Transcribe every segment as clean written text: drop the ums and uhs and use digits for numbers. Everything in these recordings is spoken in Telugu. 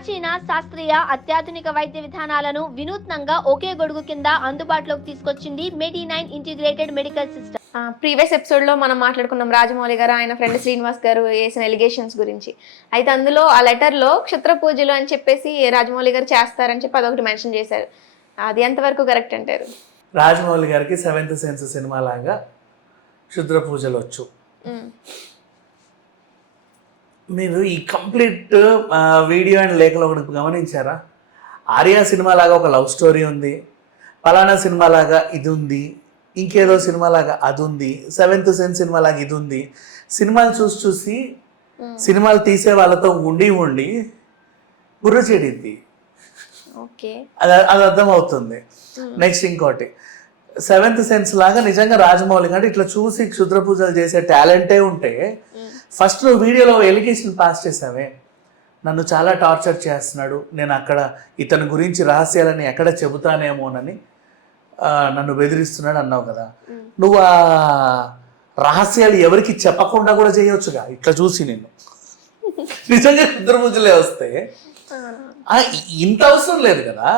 ప్రాచీన శాస్త్రీయ అత్యాధునిక వైద్య విధానాలను వినూత్నంగా ఒకే గొడుగు కింద అందుబాటులోకి తీసుకొచ్చింది మెడి9 integrated medical system. Previous episode లో మనం మాట్లాడుకున్నాం రాజమౌళి గారు ఆయన ఫ్రెండ్ శ్రీనివాస్ గారు వేసిన ఎలిగేషన్స్ గురించి. అయితే అందులో ఆ లెటర్ లో క్షుద్ర పూజలు అని చెప్పేసి రాజమౌళి గారు చేస్తారని చెప్పి అదొకటి మెన్షన్ చేశారు. అది ఎంతవరకు కరెక్ట్ అంటారు? రాజమౌళి గారికి సెవెంత్ సెన్స్ సినిమా లాగా క్షుద్ర పూజలు వచ్చు. మీరు ఈ కంప్లీట్ వీడియో అండ్ లేఖలో ఒకటి గమనించారా? ఆర్యా సినిమా లాగా ఒక లవ్ స్టోరీ ఉంది, పలానా సినిమా లాగా ఇది ఉంది, ఇంకేదో సినిమా లాగా అది ఉంది, సెవెంత్ సెన్స్ సినిమా లాగా ఇది ఉంది. సినిమాలు చూసి సినిమాలు తీసే వాళ్ళతో ఉండి బుర్ర చెడింది. అది అర్థమవుతుంది. నెక్స్ట్ ఇంకోటి, సెవెంత్ సెన్స్ లాగా నిజంగా రాజమౌళి అంటే ఇట్లా చూసి క్షుద్ర పూజలు చేసే టాలెంటే ఉంటే ఫస్ట్ నువ్వు వీడియోలో ఎలిగేషన్ పాస్ చేసావే, నన్ను చాలా టార్చర్ చేస్తున్నాడు, నేను అక్కడ ఇతని గురించి రహస్యాలని ఎక్కడ చెబుతానేమోనని నన్ను బెదిరిస్తున్నాడు అన్నావు కదా. నువ్వు ఆ రహస్యాలు ఎవరికి చెప్పకుండా కూడా చేయొచ్చుగా ఇట్లా చూసి. నిన్ను నిజంగా క్షుద్ర పూజలే వస్తే ఇంత అవసరం లేదు కదా.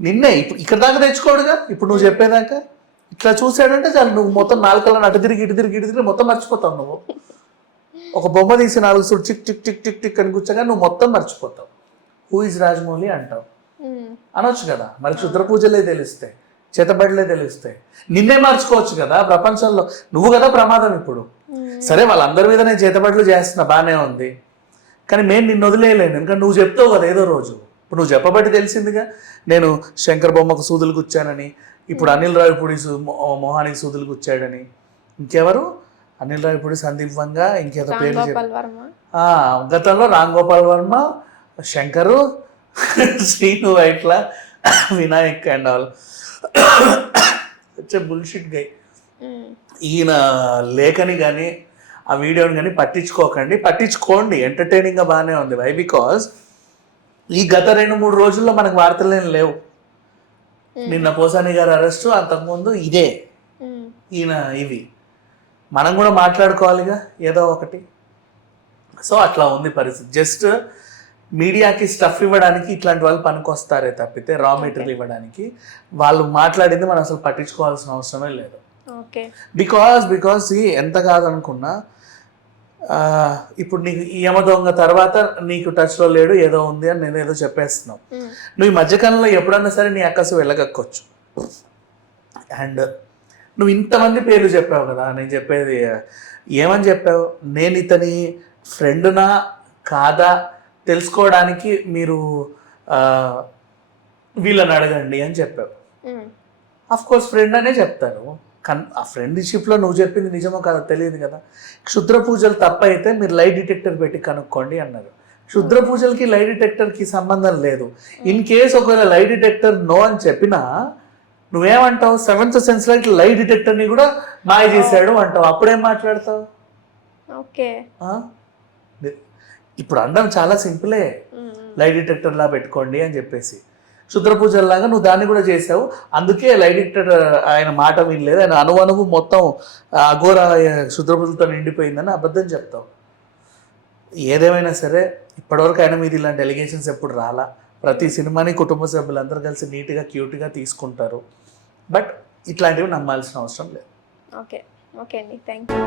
నిన్నే ఇప్పుడు ఇక్కడ దాకా తెచ్చుకోడుగా. ఇప్పుడు నువ్వు చెప్పేదాకా ఇట్లా చూసాడంటే చాలు, నువ్వు మొత్తం నాలుకలను అటు తిరిగి ఇటు తిరిగి మొత్తం మర్చిపోతావు. నువ్వు ఒక బొమ్మ తీసి 4 సుడు tick tick tick tick tick అని కూర్చోగా నువ్వు మొత్తం మర్చిపోతావు. హూ ఇస్ రాజమౌళి అంటావు. అనొచ్చు కదా. మరి క్షుద్ర పూజలే తెలుస్తాయి, చేతబడిలే తెలుస్తాయి. నిన్నే మార్చుకోవచ్చు కదా ప్రపంచంలో. నువ్వు కదా ప్రమాదం ఇప్పుడు. సరే వాళ్ళందరి మీద నేను చేతబడులు చేస్తున్నా, బాగానే ఉంది, కానీ నేను నిన్ను వదిలేయలేను. ఎందుకంటే నువ్వు చెప్తావు కదా ఏదో రోజు. ఇప్పుడు నువ్వు చెప్పబట్టి తెలిసిందిగా నేను శంకర్ బొమ్మకు సూదులు గుచ్చానని, ఇప్పుడు అనిల్ రావిపూడి మోహానికి సూదులు గుచ్చాడని, ఇంకెవరు అనిల్ రావిపూడి, సందీప్ వంగ, ఇంకేదో పేరు గతంలో Ram Gopal Varma, Shankar, Srinu Vaitla, Vinayak and all bullshit గై. ఈయన లేఖని కానీ ఆ వీడియోని కానీ పట్టించుకోండి. ఎంటర్టైనింగ్గా బాగానే ఉంది. వై? బికాజ్ ఈ గత 2-3 రోజుల్లో మనకు వార్తలేం లేవు. నిన్న పోసాని గారు అరెస్టు, అంతకుముందు ఇదే ఈయన ఇవి మనం కూడా మాట్లాడుకోవాలిగా ఏదో ఒకటి. సో అట్లా ఉంది పరిస్థితి. జస్ట్ మీడియాకి స్టఫ్ ఇవ్వడానికి ఇట్లాంటి వాళ్ళు పనికొస్తారే తప్పితే రా మెటీరియల్ ఇవ్వడానికి వాళ్ళు మాట్లాడింది మనం అసలు పట్టించుకోవాల్సిన అవసరమే లేదు. బికాజ్ ఎంత కాదనుకున్నా ఇప్పుడు నీకు ఈ యమ దొంగ తర్వాత నీకు టచ్లో లేడు, ఏదో ఉంది అని నేను ఏదో చెప్పేస్తున్నావు. నువ్వు ఈ మధ్యకాలంలో ఎప్పుడన్నా సరే నీ అక్కసు వెళ్ళగక్కొచ్చు. అండ్ నువ్వు ఇంతమంది పేర్లు చెప్పావు కదా. నేను చెప్పేది ఏమని చెప్పావు? నేను ఇతని ఫ్రెండ్నా కాదా తెలుసుకోవడానికి మీరు వీళ్ళని అడగండి అని చెప్పావు. అఫ్ కోర్స్ ఫ్రెండ్ అనే చెప్తారు. ఆ ఫ్రెండ్షిప్లో నువ్వు చెప్పింది నిజమో కదా తెలియదు కదా. క్షుద్ర పూజలు తప్పైతే మీరు లై డిటెక్టర్ పెట్టి కనుక్కోండి అన్నారు. క్షుద్ర పూజలకి లై డిటెక్టర్కి సంబంధం లేదు. ఇన్ కేస్ ఒకవేళ లై డిటెక్టర్ నో అని చెప్పినా నువ్వేమంటావు? సెవెంత్ సెన్స్ లైట్ లై డిటెక్టర్ని కూడా మాయ చేశాడు అంటావు. అప్పుడేం మాట్లాడతావు? ఇప్పుడు అనడం చాలా సింపులే, లై డిటెక్టర్లా పెట్టుకోండి అని చెప్పేసి. క్షుద్ర పూజల్లాగా నువ్వు దాన్ని కూడా చేసావు. అందుకే లై డిటెక్టర్ ఆయన మాట వినలేదు, ఆయన అనువనువు మొత్తం అఘోర క్షుద్ర పూజలతో నిండిపోయిందని అబద్ధం చెప్తావు. ఏదేమైనా సరే ఇప్పటివరకు ఆయన మీద ఇలాంటి ఎలిగేషన్స్ ఎప్పుడు రాలా. ప్రతి సినిమాని కుటుంబ సభ్యులందరూ కలిసి నీట్గా క్యూట్గా తీసుకుంటారు. బట్ ఇట్లాంటివి నమ్మాల్సిన అవసరం లేదు. ఓకే అండి, థ్యాంక్ యూ.